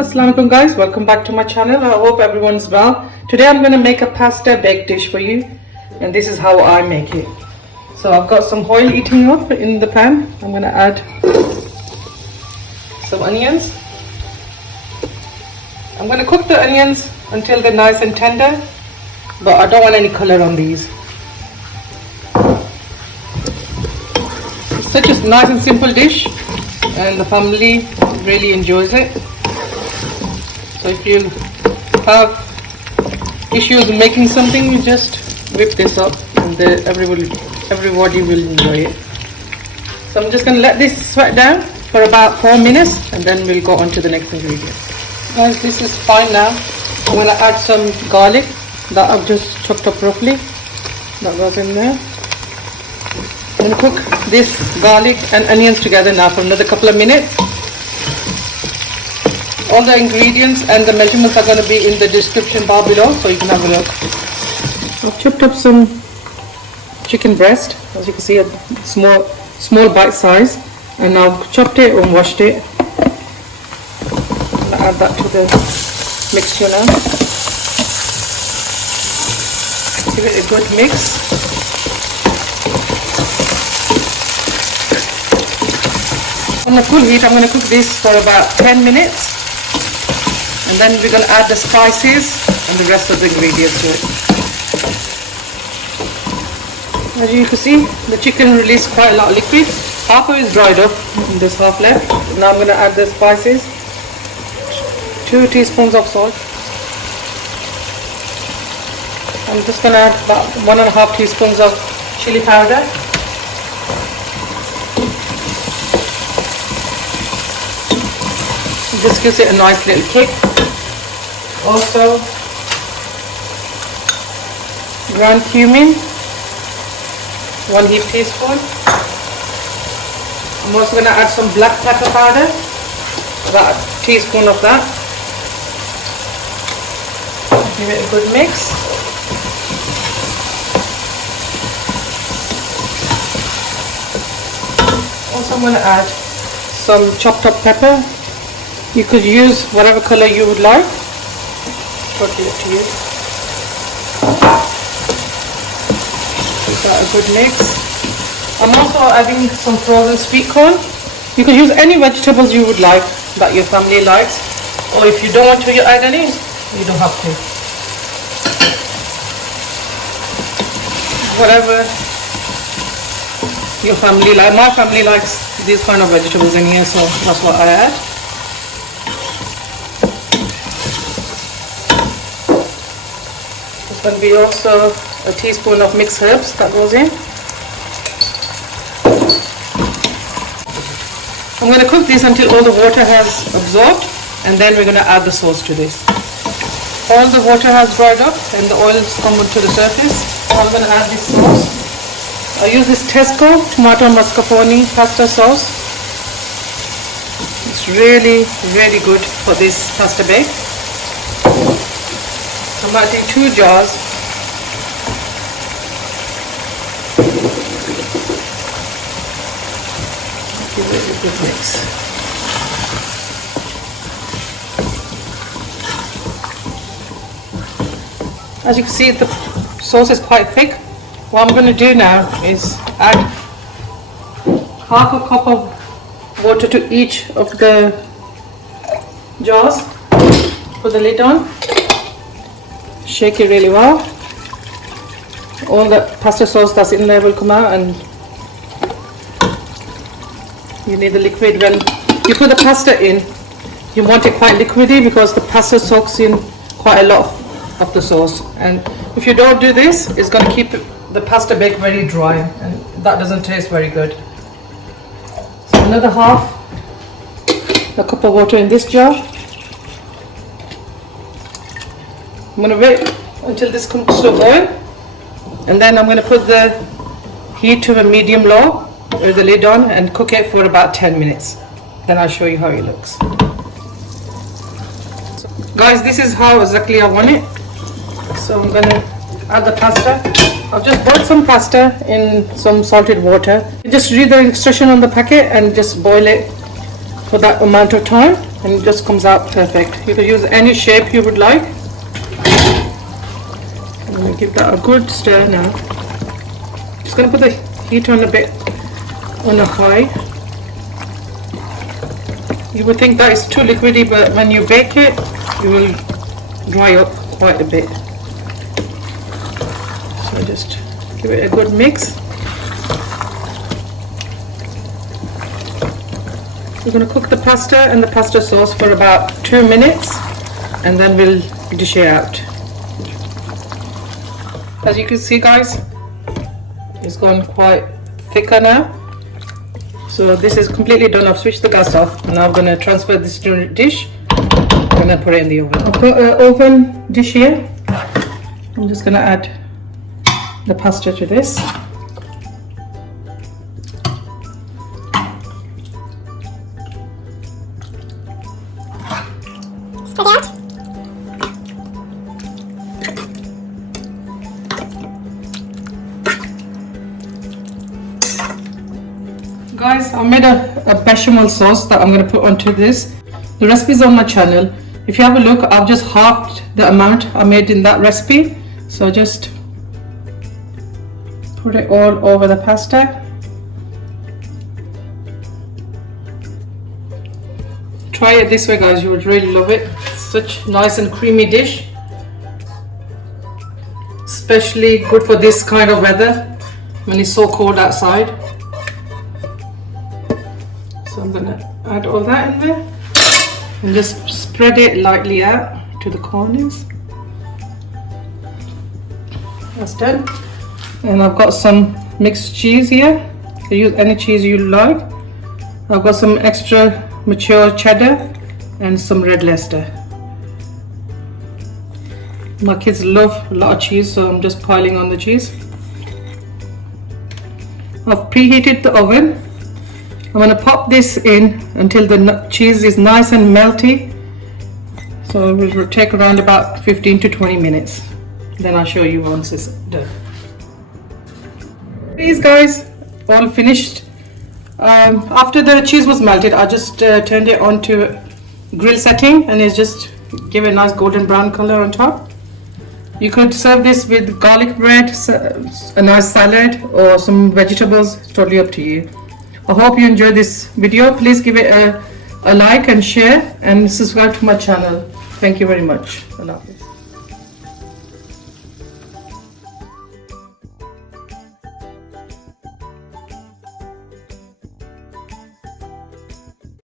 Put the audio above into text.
Assalamualaikum guys, welcome back to my channel. I hope everyone's well. Today I'm going to make a pasta baked dish for you, and this is how I make it. So I've got some oil heating up in the pan. I'm going to add some onions. I'm going to cook the onions until they're nice and tender, but I don't want any color on these. It's such a nice and simple dish, and the family really enjoys it. So if you have issues making something, you just whip this up, and everybody will enjoy it. So I'm just going to let this sweat down for about 4 minutes, and then we'll go on to the next ingredient. Guys, this is fine now. I'm going to add some garlic that I've just chopped up roughly. That goes in there. I'm going to cook this garlic and onions together now for another couple of minutes. All the ingredients and the measurements are going to be in the description bar below, so you can have a look. I've chopped up some chicken breast, as you can see, a small bite size, and I've chopped it and washed it. I'm going to add that to the mixture now. Give it a good mix. On a full heat, I'm going to cook this for about 10 minutes, and then we're going to add the spices and the rest of the ingredients to it. As you can see, the chicken released quite a lot of liquid. Half of it is dried up, and there's half left. Now I'm going to add the spices. 2 teaspoons of salt. I'm just going to add about 1.5 teaspoons of chili powder. This gives it a nice little kick. Also, ground cumin, 1 heaped teaspoon. I'm also going to add some black pepper powder, about a teaspoon of that. Give it a good mix. Also, I'm going to add some chopped up pepper. You could use whatever color you would like. Totally up to you. Give that a good mix. I'm also adding some frozen sweet corn. You could use any vegetables you would like that your family likes, or if you don't want to add any, you don't have to. Whatever your family likes. My family likes these kind of vegetables in here, so that's what I add. There's going to be also a teaspoon of mixed herbs that goes in. I'm going to cook this until all the water has absorbed, and then we're going to add the sauce to this. All the water has dried up and the oil has come to the surface. I'm going to add this sauce. I use this Tesco tomato mascarpone pasta sauce. It's really good for this pasta bake. I'm going to take 2 jars. Give it a good mix. As you can see, the sauce is quite thick. What I'm going to do now is add half a cup of water to each of the jars. Put the lid on. Shake it really well. All the pasta sauce that's in there will come out, and you need the liquid. When you put the pasta in, you want it quite liquidy because the pasta soaks in quite a lot of the sauce, and if you don't do this, it's going to keep the pasta baked very dry, and that doesn't taste very good. So another half a cup of water in this jar. I'm going to wait until this comes to a boil, and then I'm going to put the heat to a medium-low with the lid on and cook it for about 10 minutes. Then I'll show you how it looks. So, guys, this is how exactly I want it. So I'm going to add the pasta. I've just boiled some pasta in some salted water. Just read the instruction on the packet and just boil it for that amount of time. and it just comes out perfect. You could use any shape you would like. I'm going to give that a good stir now. Just going to put the heat on a bit on a high. You would think that is too liquidy, but when you bake it, it will dry up quite a bit. So just give it a good mix. We're going to cook the pasta and the pasta sauce for about 2 minutes, and then we'll dish it out. As you can see, guys, it's gone quite thicker now. So this is completely done. I've switched the gas off, and now I'm going to transfer this to a dish and then put it in the oven. I've got an oven dish here. I'm just going to add the pasta to this. Spread out. Guys, I made a bechamel sauce that I'm going to put onto this. The recipe is on my channel. If you have a look, I've just halved the amount I made in that recipe. So just put it all over the pasta. Try it this way, guys, you would really love it. It's such nice and creamy dish. Especially good for this kind of weather when it's so cold outside. So I'm going to add all that in there and just spread it lightly out to the corners. That's done. And I've got some mixed cheese here. You can use any cheese you like. I've got some extra mature cheddar and some Red Leicester. My kids love a lot of cheese, so I'm just piling on the cheese. I've preheated the oven. I'm going to pop this in until the cheese is nice and melty. So it will take around about 15 to 20 minutes. Then I'll show you once it's done. These guys, all finished. After the cheese was melted, I just turned it on to grill setting, and it's just give a nice golden brown color on top. You could serve this with garlic bread, a nice salad, or some vegetables. It's totally up to you. I hope you enjoyed this video. Please give it a like and share, and subscribe to my channel. Thank you very much. Allah Hafiz.